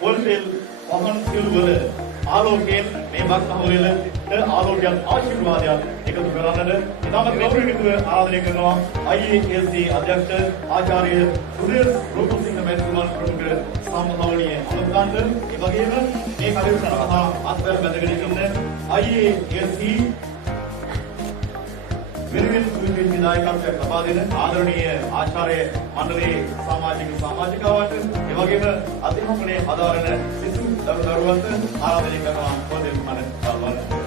පොල්තෙල් පහන් සිළු වල ආලෝකයෙන් මේ බක්මහවලට ආලෝකයක් ආශිර්වාදයක් එකතු කරන්නට ඉතාමත් ගෞරවයකින්ව ආරාධනය කරනවා IASC අධ්‍යක්ෂ ආචාර්ය සුනිල් රූපසිංහ මැතිතුමන් ප්‍රමුඛ සම්මානීය අනුගාන්ත ඒ වගේම මේ කටයුතු සඳහා අත්වැල් බැඳගෙන ඉන්න IASC වෙනවෙන සුවිශේෂ විදායකත්වයක් ලබා දෙන ආදරණීය ආචාර්ය මණ්ඩලයේ සමාජිකාවට ඒ වගේම අධ්‍යාපනයේ හදාරන සිසු දරුවන්ට ආරාධනය කරනවා පොදෙන් මන බලන්න.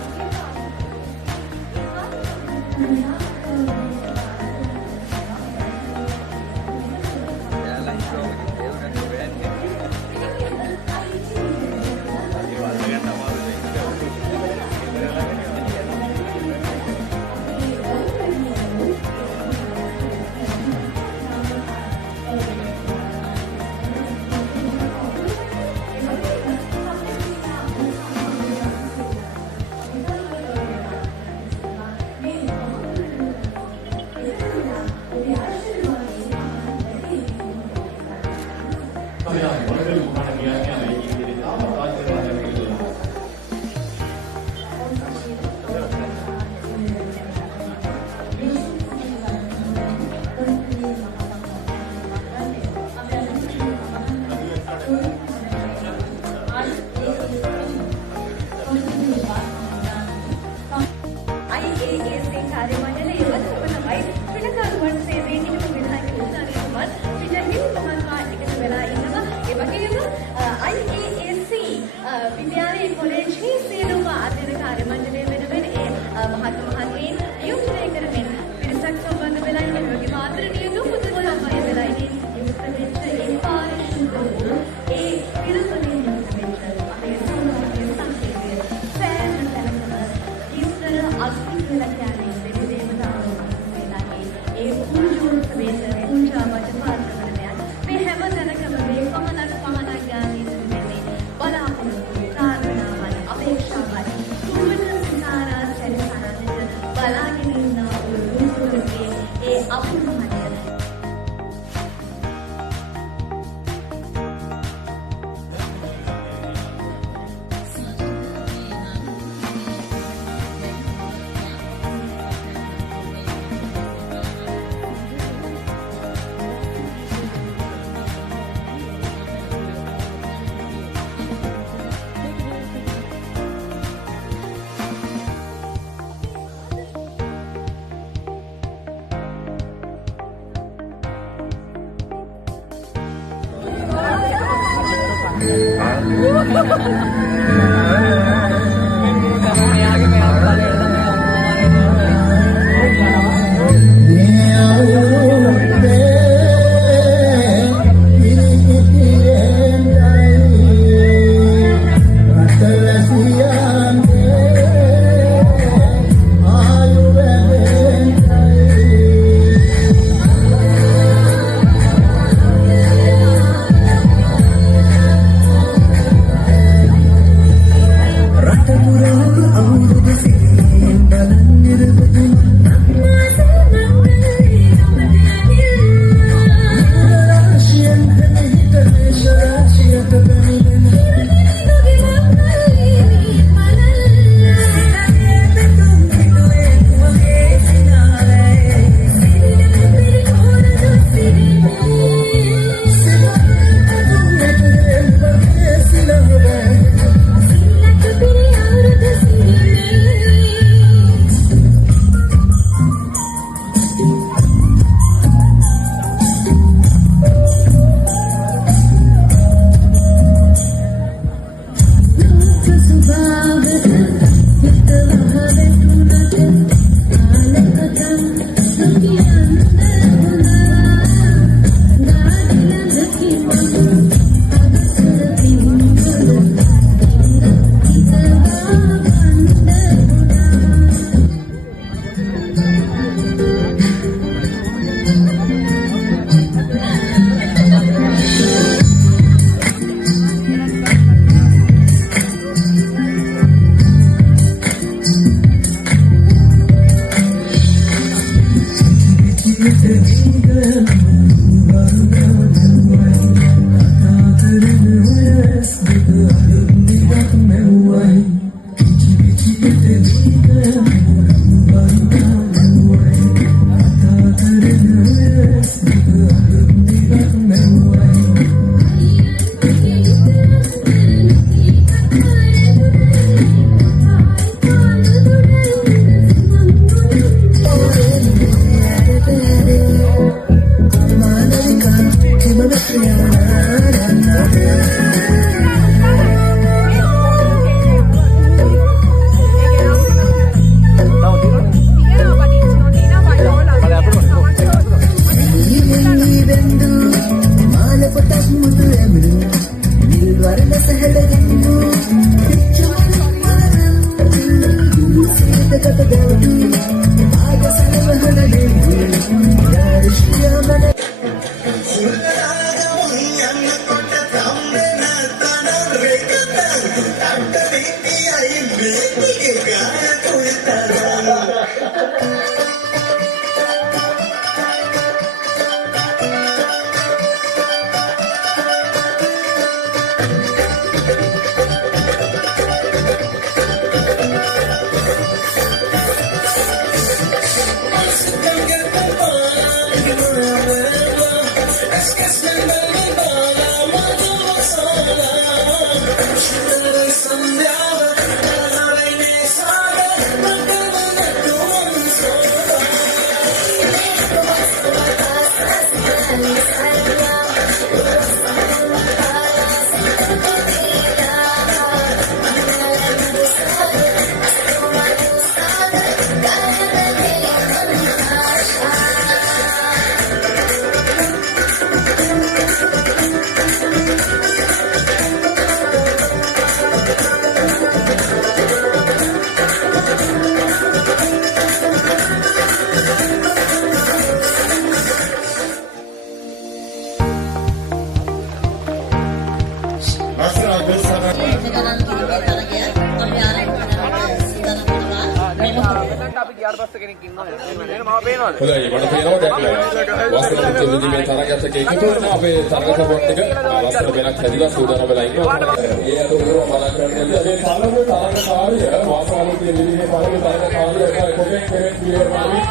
හොඳයි මට තේරෙනවා දැක්ලා වස්ත්‍ර මුත්‍යෙදි මේ තරගයත් එක්ක එකතු වෙන අපේ තරග සපෝට් එක වස්ත්‍ර වෙනක් හැදිලා සූදානම් වෙලා ඉන්නවා ඒ අතෝරව බලා කරන්නේ මේ පළමු තරගකාරිය වාසාලුගේ විදිහේ පළමු තරගකාරිය කොහෙන් කෙරෙන් පිළිවෙලයි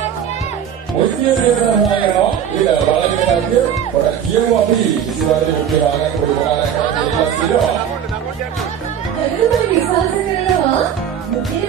ඔස්තිය දෙනවා ඊළ බලගෙන ගිය පොඩක් කියමු අපි ඉස්සරහට මුඛ්‍ය භාගයක් පොඩි මොකාරයක් කරලා ඉන්නවා හරිද විශ්වාස කරනවා මුඛ්‍ය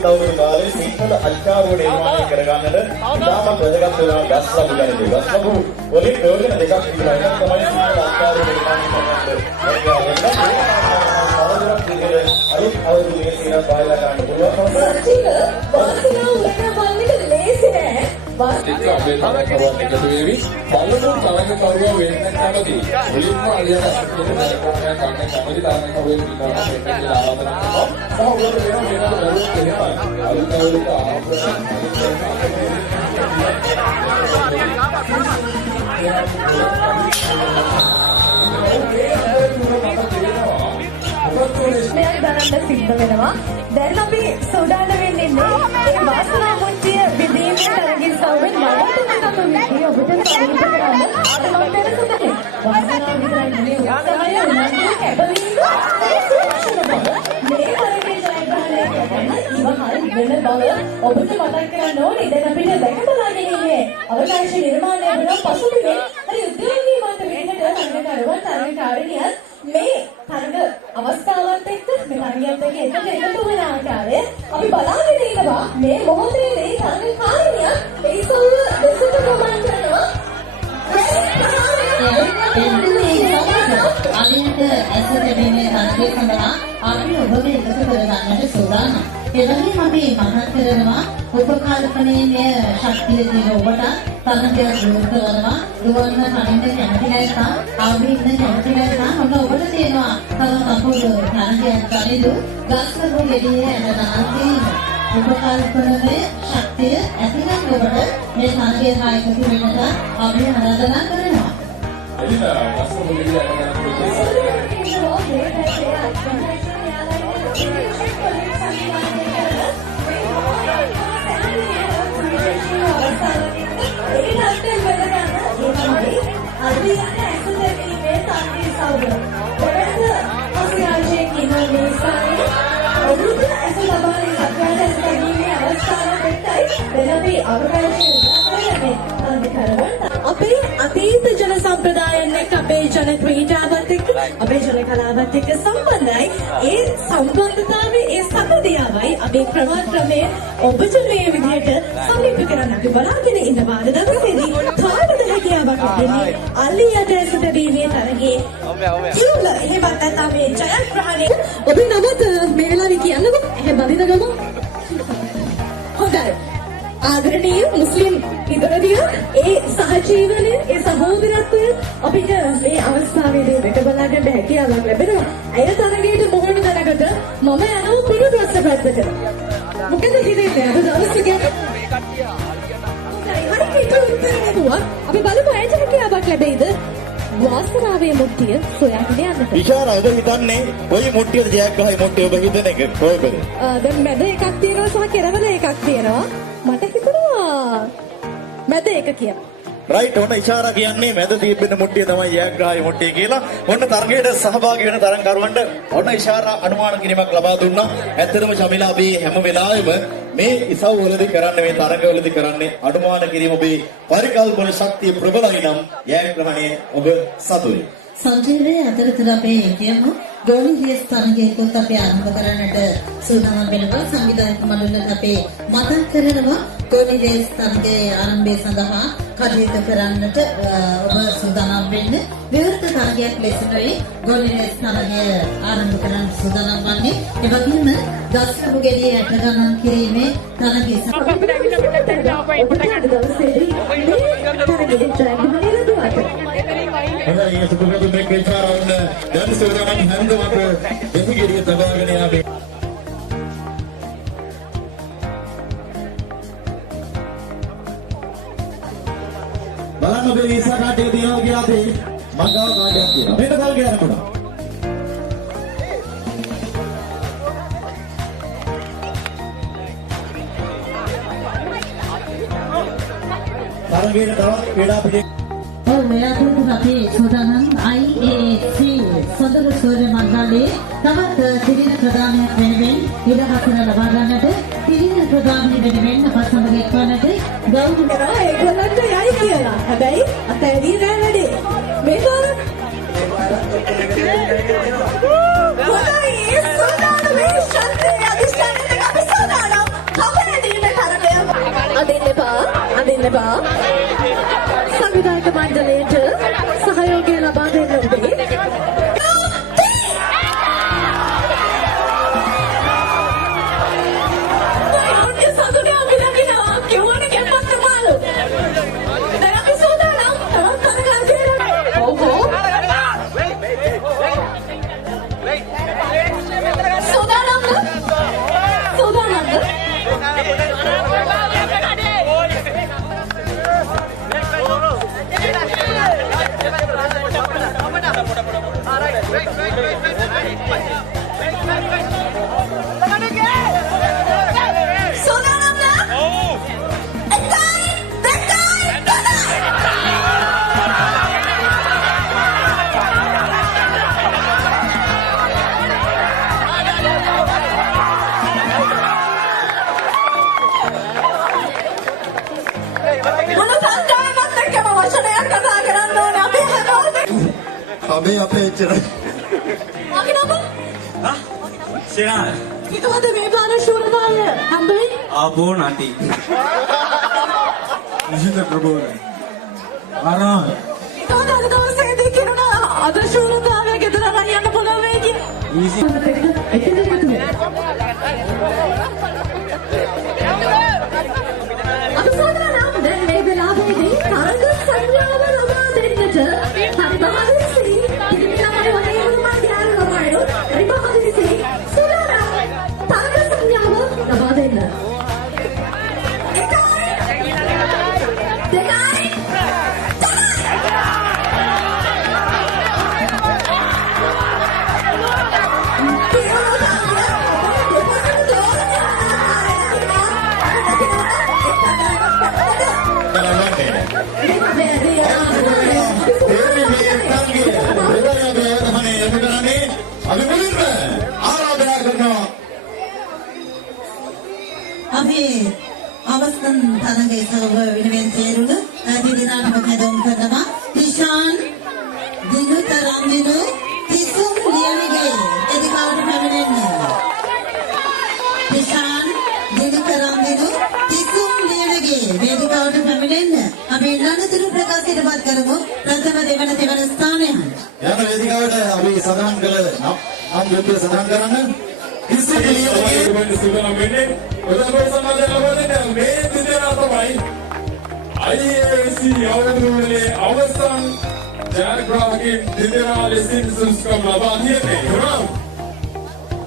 සෞරභාවේ සිංහල අල්කාරෝ නිර්මාණය කරගන්නට ඉතාමත් වැදගත් වෙනවා ගස්ලබු ගැනදී. ගස්ලබු වලින් ප්‍රයෝජන දෙකක් තිබෙනවා. එකක් තමයි සිංහල අල්කාරෝ නිර්මාණය කරගන්නට. අලුත් අවුරුදු දේශනා බාහිර ගන්න පුළුවන්. අපේ තරගකරුවන් එකතු වෙවි පළමු තරගකරුවා වෙන්න කැමති මුලින්ම අලියට කියන තරගකරුවා ගන්න කැමති තරගකරුවෙක් ඉන්නවා මෙන්න කියලා ආරාධනා කරනවා සහෝදර වෙනවා මේකට බැලුවොත් එහෙමයි අලුත් අවුරුද්ද මෙයක් දරන්න සිද්ධ වෙනවා. දැන් අපි සූදානම් වෙන්නේ මේ වාසනා මුත්‍තිය විදීමේ තරගයේ සමග නවතම කටයුතු ඔබට සමීප කරන්න අතමොත්තර සුදුයි. වාසනා විතරයි නෙවෙයි උත්සාහය උනන්දු කැපවීම මේ තරගයේ ජයග්‍රහණය කරගන්න ඉවහල් වෙන බව ඔබට මතක් කරන්න ඕනේ. දැන් අපිට දැක බලාගෙන ඉන්නේ අවකාශ නිර්මාණය වෙන පසුබිමේ හරි උද්‍යෝගී මත විදිහට තරගකරුවන් තරගකාරිනියන් මේ තරග අවස්ථාවත් එක්ක මේ තරගයත් එක්ක එකතු වෙන ආකාරය අපි බලාගෙන ඉන්නවා. මේ මොහොතේ මේ තරගකාරිනිය ඒ සොල්ල දෙසට ප්‍රමාණ කරනවා. අලියට ඇසට දෙන්නේ තරගය සඳහා අපි ඔබගේ එකතු කරගන්නට සූදානම්. එවැනිම අපි මතක් කරනවා උපකල්පනයේ ශක්තිය දින ඔබට තරගය දුරු කරනවා. දුවන්න කලින් කැමති නැත්නම් ආවි ඉන්න කැමති නැත්නම් ඔන්න ඔබට තියෙනවා තව කපුරු තරගයක් ගනිදු ගස්කරු ගෙඩියේ ඇඳලා තියෙන උපකල්පනයේ ශක්තිය ඇතිනම් ඔබට මේ තරගය එකතු වෙනට අපි ආරාධනා කරනවා. එලිලා වස්ත්‍ර මුලින්ම අවකාශය උදාකරන්නේ තරගකරුවන්ට. අපේ අතීත ජන සම්ප්‍රදායන් එක්ක අපේ ජන ක්‍රීඩාවත් එක්ක අපේ ජන කලාවත් එක්ක සම්බන්ධයි. ඒ සම්බන්ධතාවයේ ඒ සම්බන්ධයවයි අපි ක්‍රමක්‍රමයෙන් ඔබට මේ විදිහට සමීප කරන්න අපි බලාගෙන ඉන්න වාද දවසේදී කාටද හැකියාවක් ලැබෙන්නේ අල්ලියට ඇසුර වීමේ තරගයේ ඉරුල එහෙමත් නැත්නම් මේ ජයග්‍රහණය ඔබේ නමත් මේ වෙලාවේ කියන්නකෝ එහෙම බඳින ගම හොඳයි ආදරණීය මුස්ලිම් ඉදරදිය ඒ සහජීවනය ඒ සහෝදරත්වය අපිට මේ අවස්ථාවේදී දෙක බලාගන්න හැකියාවක් ලැබෙනවා. ඇය තරගයට මොහොන දැනකට මම යනවා පිටුපස්ස පැත්තට. මොකද හිතේ අද දවසේ හරි පිටු උත්තරේදුවා අපි බලමු ඇයට හැකියාවක් ලැබෙයිද? වාසනාවේ මුට්ටිය සොයාගෙන යන්නට. විශාල ඔබ හිතන්නේ කොයි මුට්ටියද ජයග්‍රහයි මුට්ටිය ඔබ හිතන එක කොහෙද? දැන් මැද එකක් තියෙනවා සහ කෙරවල එකක් තියෙනවා. මට හිතෙනවා මැද එක කියලා. රයිට් ඔන්න ඉෂාරා කියන්නේ මැද තිබෙන මුට්ටිය තමයි ජයග්‍රහයි මුට්ටිය කියලා. ඔන්න තරගයට සහභාගී වෙන තරගකරුවන්ට ඔන්න ඉෂාරා අනුමාන කිරීමක් ලබා දුන්නා. ඇත්තටම ශමිලා අපි හැම වෙලාවෙම මේ ඉසව්වලදී කරන්නේ මේ තරගවලදී කරන්නේ අනුමාන කිරීම ඔබේ පරිකල්පන ශක්තිය ප්‍රබලයි නම් ජයග්‍රහණය ඔබ සතුයි. සංජීවයේ අතරතුර අපේ කියමු ගෝලිය ස්ථානයකට අපි ආරම්භ කරන්නට සූදානම් වෙනවා. සංවිධායක මණ්ඩලයට අපේ මතක් කරනවා ගෝලිය ස්ථානයේ ආරම්භය සඳහා කටයුතු කරන්නට ඔබ සූදානම් වෙන්න. විවෘත තරගයක් ලෙසයි ගෝලිය ස්ථානය ආරම්භ කරන්න සූදානම් වන්නේ. ඒ වගේම දස්කමු ගෙඩිය යට ගණන් කිරීමේ තරගයේ හොඳයි ඒක සුබකතු මේක ඉෂාරා ඔන්න දැන් සූදානම් හැන්දම අප දෙහිගිරිය තබාගෙන යාවේ. බලන්න ඔබේ වීසා කාඩ් එක තියනවා කියලා අපි මගාව කාඩ් එකක් තියෙනවා. මේක තව ගියනකොට. තරගයේ තවත් වේඩා පිටේ මෙයාට අපි සූදානම් IAC සොඳුරු සූර්ය මණ්ඩලයේ තවත් තිරින ප්‍රදානයක් වෙනුවෙන් ඉඩහසන ලබා ගන්නට තිරින ප්‍රදානය වෙනුවෙන් අප සමග එක්වන්නට ගෞරව කරා ඒගොල්ලන්ට යයි කියලා. හැබැයි අතෑරී නෑ වැඩේ. මේ තොර හොඳයි සූදානමේ ශක්තිය අධිෂ්ඨානයට අපි සූදානම්. කවරේදී මේ තරගය අදින්න එපා. සංවිධායක මණ්ඩලයට සහයෝගය ලබා දෙන්න ඔබේ. අපේ එච්චර. මගේ නම? Sinan. Ikaw මේ පාර ශූරතාවය හම්බෙන්නේ? Abo nanti. Isn't that problem? Ano? Ikaw අද දවසේදී කියනවා අද ශූරතාවය ගෙදර අරන් යන්න පුළුවන් වෙයි කියලා. Easy. අපි සෝදරනම් දැන් මේ වෙලාවේදී තරග සංඥාව ලබා දෙන්නට හරි බහදසිරි ඉතිරිමයි වගේ මම යාර ළමයිරු හරි බහදසිරි සෝදරනම් තරග සංඥාව ලබා දෙන්න. අවස්ථන් තරඟයේ සව වෙනුවෙන් තේරුණු දිවිනාටම හැදවුම් කරනවා දිශාන් දිනුතරන්දිනු තිසුම් ලියනගේ එදිකාවට පැමිණෙන්න දිශාන් දිනුතරන්දිනු තිසුම් ලියනගේ වේදිකාවට පැමිණෙන්න අපි නඩතුරු ප්‍රකාශයට පත් කරමු ප්‍රථම දෙවන ස්ථානයන් යන වේදිකාවට අපි සඳහන් කළ නම් යුද්ධය සඳහන් කරන්න තිසුම් ලියනගේ සූදානම් වෙන්නේ ප්‍රධාන සම්මානය ලබා දෙන්න මේ දෙදෙනා තමයි IAC අවුරුද්දේ අවසන් ජයග්‍රාහකයන් දෙදෙනා ලෙසින් සුසුකම් ලබා දෙන්නේ නේද?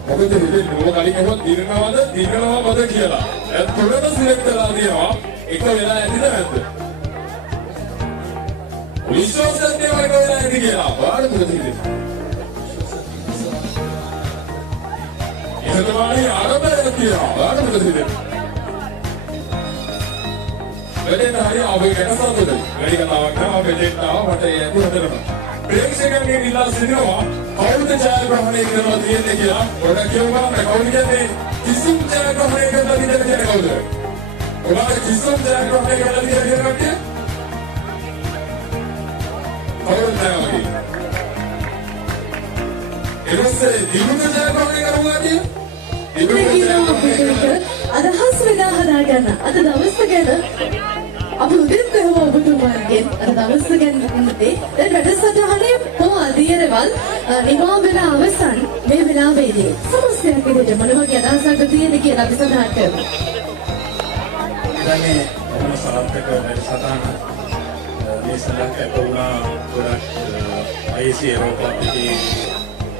මොකද ඉතින් මොකද කලින් කොහොමද දිනනවද කියලා. ඒ තුනම සිලෙක්ට් කරලා දෙනවා එක වෙලා ඇතිද නැද්ද? විශ්වාසයෙන් දෙවල් වෙලා ඇති කියලා. බාරද දෙන්නේ. එහෙමයි ආරම්භය කියලා. බාරද දෙන්නේ. වැඩේ හරිය අපේ ගැටසතුද වැඩි කතාවක් නෑ අපේ දෙන්න ආව මට ඒ ඇති හදන්න ප්‍රේක්ෂකයන්ගේ ඉල්ලා සිටිනවා කවුද ජයග්‍රහණය කරනවා කියන්නේ කියලා පොඩක් කියවන්න කවුද කියන්නේ කිසිම ජයග්‍රහණය කරලා විදිහට කියන්නේ කවුද ඔයාලා කිසිම ජයග්‍රහණය කරලා විදිහට කියන්නේ කවුද නැහැ ඒකසේ දිනුක ජයග්‍රහණය කරනවා කියන්නේ අදහස් වෙලා හදා ගන්න අද දවස් ගැන අපි උදේත් කොහොම ඔබතුමාගෙන් අද දවස් ගැන හිතේ දැන් වැඩසටහනේ පොදියරවල් නිමා වෙලා අවසන් මේ වෙලාවේදී සමස්තයක් විදිහට මොන වගේ අදහසක්ද තියෙන්නේ කියලා අපි සඳහන් කරමු. දැන් මේ මොන සාර්ථක වැඩසටහන මේ සඳහන් කරුණා ගොඩක් IAC යුරෝපා පිටි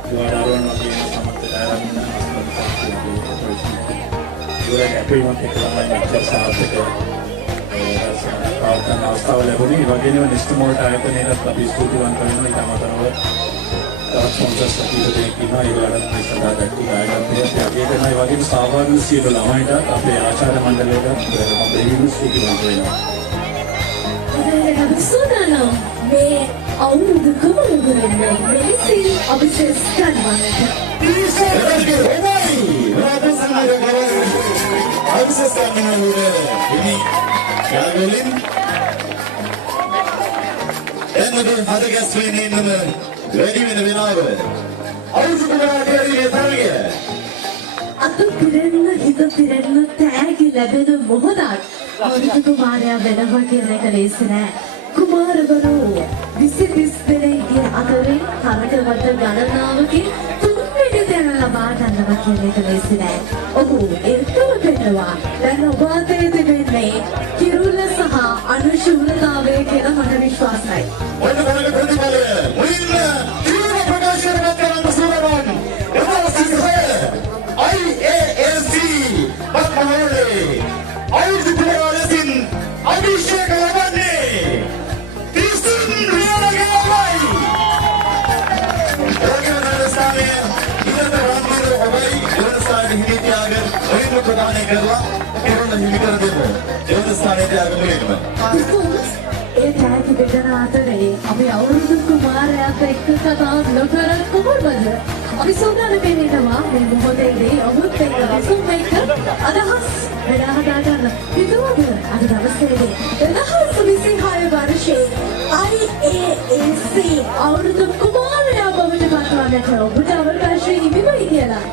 දුවදාරන වගේ සමස්ත ආරම්භන ගොඩක් අපේමත් එක්ක තමයි මෙච්චර සාර්ථක ප්‍රාර්ථනා අවස්ථාව ලැබුණේ. ඒ වගේම නිෂ්ඨමෝල්ට ආයතනයටත් අපි ස්තුතිවන්ත වෙනවා. ඊට අමතරව තවත් ස්පොන්සර්ස් දෙනෙක් ඉන්නවා. ඒගොල්ලන්ට මේ සඳහා දැක්වූ දායකත්වය අපි අගය කරනවා. ඒ වගේම සහභාගී සියලු ළමයින්ට අපේ ආචාර්ය මණ්ඩලයට මම දෙවියන් ස්තුතිවන්ත වෙනවා. සූදානම් මේ අවුරුදු කුමරුගුරුන් මෙලෙසින් අභිෂේක කරන්නට එන්නදුන් හදගස් වෙන්නේ ඉන්නම වැඩි වෙන වෙලාව අවුරුදුකමාරගේ තරගය අත පිරෙන්න හිත පිරෙන්න තෑගි ලැබෙන මොහොතක් අවුරුදු කුමාරයා වෙනවා කියන එක ලේසි නෑ. කුමාරවරු 20 දෙනෙක්ගේ අතරින් තරගවට ගණනාවකින් තුන්වෙනි තැන ලබා ගන්නවා කියන එක ලේසි නෑ. ඔහු ඒකම පෙන්නවා. දැන් ඔබ අතේ තිබෙන්නේ කිරුළ සහ අනුශූලතාවය කියලා මට විශ්වාසයි. ඔන්න බලන්න ප්‍රතිඵලය මුලින්ම කිරුළ ප්‍රකාශනය කරන සූදානම් IAC බක්මහෝලේ අවුරුදුකමාරයන් අභිෂේක ලබන්නේ තිසුම් ලියනගේ ඔබයි. ඕකේ ස්ථානයේ ඉහළ රාමීර ඔබයි දෙවන ස්ථානයේ හිමිතියාග ඔයිම ප්‍රදානය කරලා කිරුළ හිමි කර දෙමු. දෙවන ස්ථානයේ තියාග මුලින්ම ඒ තෑගි බෙදන අතරේ අපි අවුරුදු කුමාරයාත් එක්ක කතා නොකරත් කොහොමද? අපි සූදානම් වෙනවා මේ මොහොතේදී ඔබත් එක්ක විසුම් එක්ක අදහස් වෙලා හදා ගන්න. හිතුවද අද දවසේදී 2026 වර්ෂයේ IAAC අවුරුදු කුමාරයා බවට පත්වන්නට ඔබට අවකාශය හිමි වෙයි කියලා.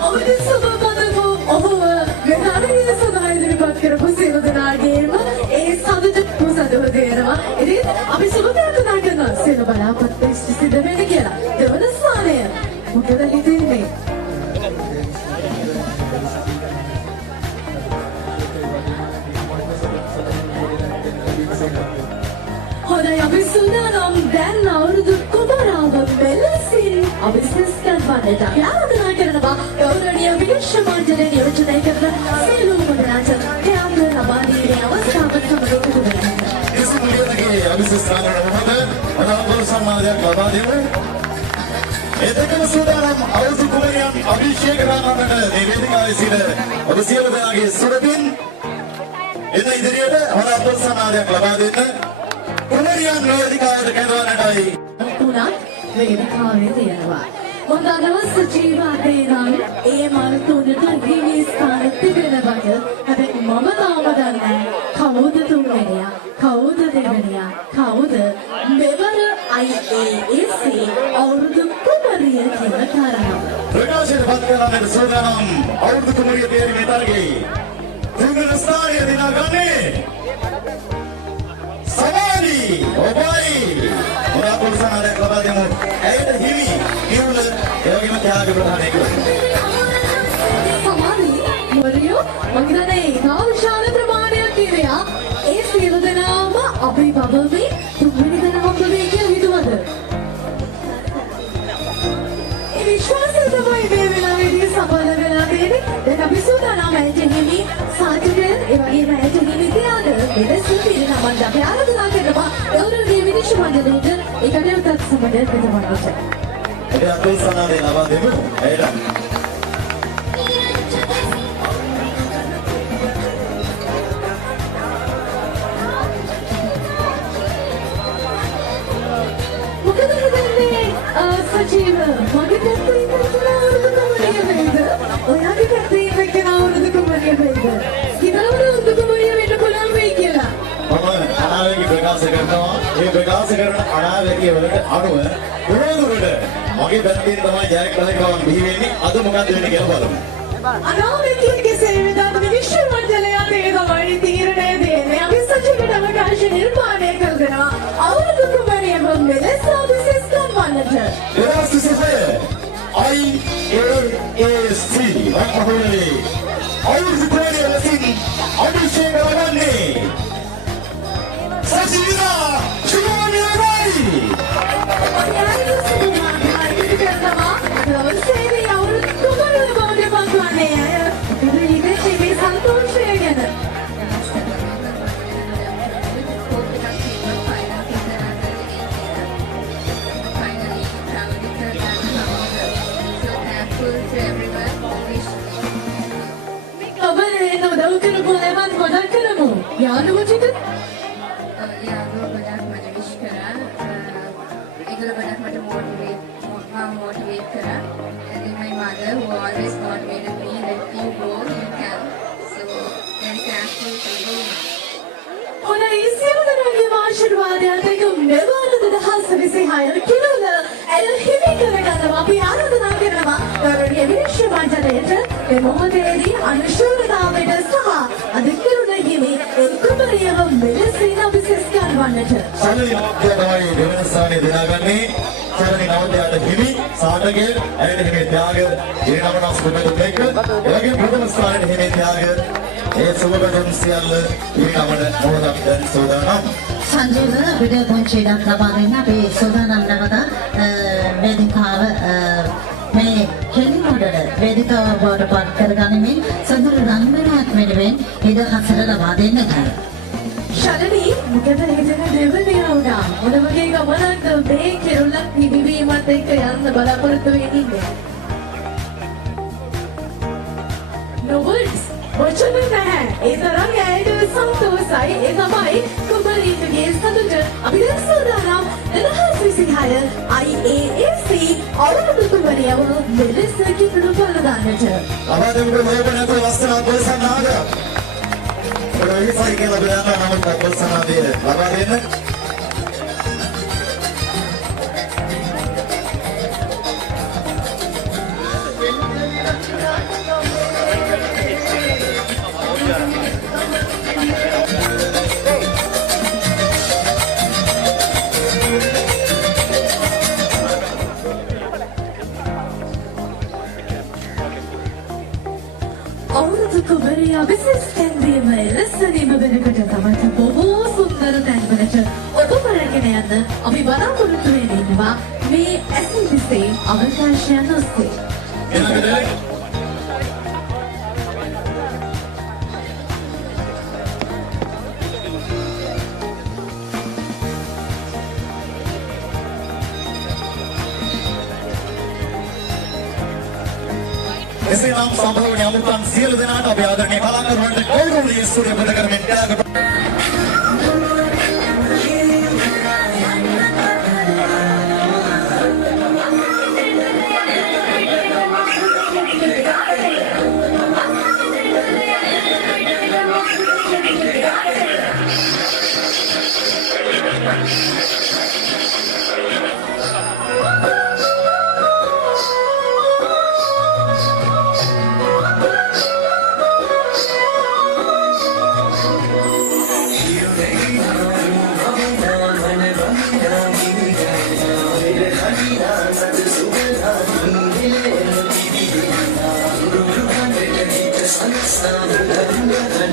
ඔබට සුබපතමු ඔබව මෙහාරිය සඳහා ඉදිරිපත් කරපු සියලු දෙනාගේම ඒ සතුට පුසදව දෙනවා. ඉතින් අපි සුබ ප්‍රාර්ථනා කරනවා සියලු බලාපොරොත්තු සිද්ධ වෙන්න කියලා. දෙවන ස්ථානය මොකද හිතෙන්නේ? හොඳයි අපි සූදානම් දැන් අවුරුදු කුමාරාව මෙලෙසින් අභිෂේක කරන්නට ආරාධනා කරනවා. ගෞරවනීය විශේෂ මණ්ඩලය නියෝජනය කරන සියලුම දෙනාට ක්‍රියාත්මක ලබා දීමේ අවස්ථාව සමග තිබෙනවා. තිසුම් ලියනගේ අභිෂේක ස්ථානවල මොහොත සම්මානයක් ලබා දෙමු. එතකම සූදානම් අවුරුදු කුමාරයන් අභිෂේක කරන්නට මේ වේදිකාවේ සිට ඔබ සියලු දෙනාගේ සුරපින් එන ඉදිරියට හොඳ සම්මානයක් ලබා දෙන්න කුමරියන් වේදිකාවට කැඳවන්නටයි තුනක් වේදිකාවේ තියෙනවා. මොන්දානවස් ජීවිතේ නම් ඒ මල් තුනට හිමි ස්ථාන තිබෙන බව හැබැයි මම තාම දන්නේ කවුද තුන්වෙනියා කවුද දෙවෙනියා කවුද මෙවර IAAC අවුරුදු කුමරිය කියන තරම ප්‍රකාශයට පත් කරන්නට සූදානම් අවුරුදු කුමරිය තේරීමේ තරගයේ තුන්වන ස්ථානය දිනාගන්නේ සමාධි ඔබයි මොනා පුරුෂනාරයක් ලබා දෙමු ඇයට හිමි කිරුළ එවැගේම ත්‍යාග ප්‍රදානය කරමු සමාධි මොරියෝ මංගලනේ ඉතා විශාල ප්‍රමාණයක් කිරියා ඒ සියලු දෙනාම අපි බබමේ තුන්වෙනි දෙනා හම්බෙන්නේ කියලා හිතුවද ඒ විශ්වාසය තමයි මේ වෙලාවේදී සඵල වෙලා තියෙන්නේ දැන් අපි සූදානම් ඇයට හිමි සාජිකල් ඒ වගේම ඇයට හිමි ත්‍යාග වෙනස් පිළිනමක් අපි ආරාධනා කරනවා එවුරුගේ විනිශ්චය මණ්ඩලයට ඒ කටයුත්තත් සමග පිටවන්නට ඒ අතුල් සනාදේ ලබා දෙමු ඇයට මොකද හිතන්නේ සජීව මගේ පැත්තේ ඉන්න අවුරුදු කුමරිය වේද ඔයාගේ පැත්තේ ඉන්න අවුරුදු කුමරිය වේද හිතනවද අවුරුදු කුමරිය වෙන්න පුළුවන් වෙයි කියලා මම අනාවැකි ප්‍රකාශ කරනවා මේ ප්‍රකාශ කරන අනාවැකිය වලට අනුව උරදුරට මගේ පැත්තෙන් තමයි ජයග්‍රහකවන් බිහි වෙන්නේ අද මොකක්ද වෙන්නේ කියලා බලමු අනාවැකියගේ සේවයට විශ්ව මණ්ඩලය තේ තමයි තීරණය දෙන්නේ අපි සජීවට අවකාශ නිර්මාණය කරනවා අවුරුදු කුමරියව මෙලෙස විශේෂ කරවන්නට IAAC වක්මහුලේ අවුරුදු කුමරිය ලෙසින් අභිෂේක ලබන්නේ සජීවා චුමනියයි යාළුවෝ ටික යාළුවෝ ගොඩක් මට විශ් කරා. ඒගොල්ලෝ ගොඩක් මට motivate කරා. And then my mother who always motivated me that you go, you can. So very thankful to you. හොඳයි සියලු දෙනාගේම ආශිර්වාදයත් එක්ක මෙවර 2026 කිරුළ ඇය හිමි කරගන්නවා අපි ආරාධනා කරනවා ගෞරවනීය විනිශ්චය මණ්ඩලයට මේ මොහොතේදී අනුශූරතාවයට සහ අධිකරණ හිමි කුමරියව මෙලෙසින් විශේෂ කරවන්නට සරණි නවත්ය තමයි දෙවන ස්ථානයේ දිනාගන්නේ සරණි නවත්යට හිමි සාටගේ ඇයට හිමි ත්‍යාග ඊනමනස් කුමරුත් එක්ක එවැගේ ප්‍රථම ස්ථානයේ හිමි ත්‍යාග ඒ සුබකටුම් සියල්ල ඊනමන මොහොතක් දැන් සෝදානම් සංජීව අපිට පොන්චේඩක් ලබා දෙන්න අපි සෝදානම් නැවත වේදිකාව මේ කෙලිමුඩට වේදිකාව බවට පත් කරගනිමින් සඳරු රංගනයක් වෙනුවෙන් ඉඩ හසර ලබා දෙන්නට ශලනී මොකද හිතන දෙවලිය වුණා මොන වගේ ගමනක්ද මේ කෙරුළක් නිවිවීමත් එක්ක යන්න බලාපොරොත්තු වෙන්නේ නොවර්ස් වචන නැහැ ඒ තරම් ඇයට සන්තෝෂයි ඒ තමයි කුමරීගේ සතුට අපි දැන් සූදානම් 2026 IAAC අවුරුදු කුමරියව මෙලෙස කිපුණු බලදාන්නට අබදෙමුක මොයබනක ලස්සන අපසනාග ප්‍රවිසයි කියලා බලන්න නම් අපසනාදේ ලබා දෙන්න අවුරුදු කුමරිය විශේෂ කැඳවීම ලෙසදීම වෙනකොට තමයි බොහෝ සුන්දර තැන්වලට ඔබ කරගෙන යන්න අපි බලාපොරොත්තු වෙනවා මේ SBC අවකාශයන් ඔස්සේ. එසේ නම් සම්භවනීය අමුතන් සියලු දෙනාට අපි ආදරණීය කලාකරුවන්ට ගෞරවනීය ස්තුතිය පුද කරමින් ත්‍යාග Aslan